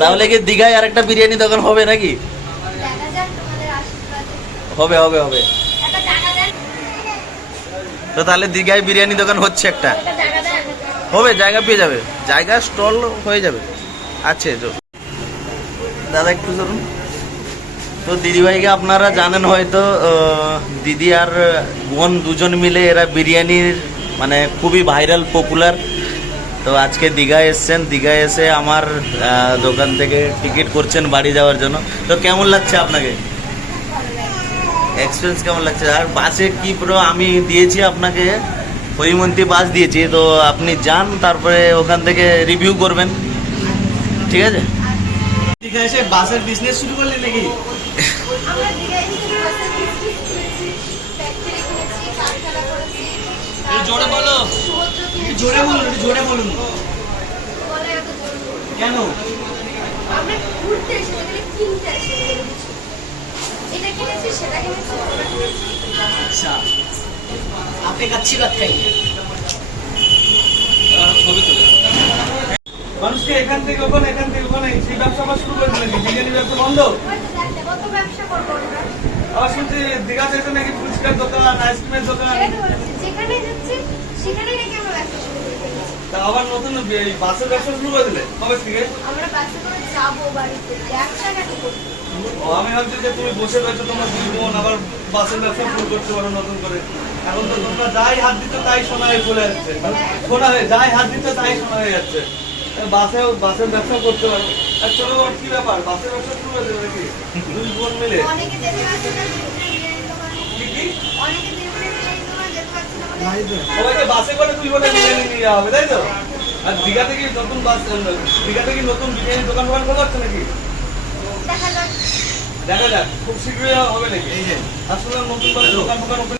তাহলে কি দীঘায় আরেকটা বিরিয়ানি দোকান হবে নাকি? হবে হবে হবে। একটা তো তাহলে দীঘায় বিরিয়ানি দোকান হচ্ছে একটা। একটা হবে, জায়গা পেয়ে যাবে। জায়গা স্টল হয়ে যাবে। আছে, তো। দাদা, একটু ধরুন। তো দিদিভাইকে আপনারা জানেন হয়তো দিদি আর বোন দুজন মিলে এরা বিরিয়ানির মানে খুবই ভাইরাল পপুলার তো আজকে দীঘায় এসছেন দীঘায় এসে আমার দোকান থেকে টিকিট করছেন বাড়ি যাওয়ার জন্য। তো কেমন লাগছে আপনাকে? এক্সপিরিয়েন্স কেমন লাগছে? আর বাসে কি পুরো আমি দিয়েছি আপনাকে হৈমন্তী বাস দিয়েছি তো আপনি যান তারপরে ওখান থেকে রিভিউ করবেন। ঠিক আছে? দীঘা এসে বাসের বিজনেস শুরু করলি নাকি? জোরে বলুন একটু জোরে বলুন। কেন? আচ্ছা। আপনি কাচ্ছি বাত খাই। ছবি তুলে মানুষকে এখান থেকে ওখানে এখান থেকে ওখানে সেই ব্যবসা আবার শুরু করে দিলেন বিরিয়ানি ব্যবসা বন্ধ? আবার শুনছি দীঘাতে এসে নাকি ফুচকার দোকান আইসক্রিমের দোকান সেটা তো বলছি যেখানে যাচ্ছি সেখানেই নাকি আমরা ব্যবসা শুরু করে ফেলেছি তা আবার নতুন বাসের ব্যবসা শুরু করে দিলে? কবে থেকে? আমরা বাসে করে যাব বাড়িতে। ব্যবসা কেন করব? আমি ভাবছি যে তুমি বসে রয়েছো তোমার দুই বোন আবার বাসের ব্যবসা শুরু করতে পারো নতুন করে। এখন তো তোমরা যাই হাত দিতে তাই শোনা হয়ে চলে যাচ্ছে। শোনা হয়ে যাই হাত দিতে তাই শোনা হয়ে যাচ্ছে। বাসেও বাসের ব্যবসা করতে পারো। আর চলো কি ব্যাপার? বাসের ব্যবসা শুরু করে দেবে নাকি? দুই বোন মিলে? অনেকে না না। সবাইকে বাসে করে দুই বোনে বিরিয়ানি নিয়ে হবে তাই তো? আর দীঘা থেকে নতুন বাস দীঘা থেকে নতুন বিরিয়ানি দোকান দোকান খোলা হচ্ছে নাকি? দেখা যাক। খুব শীঘ্রই হবে নাকি? এই আসলে নতুন করে দোকান open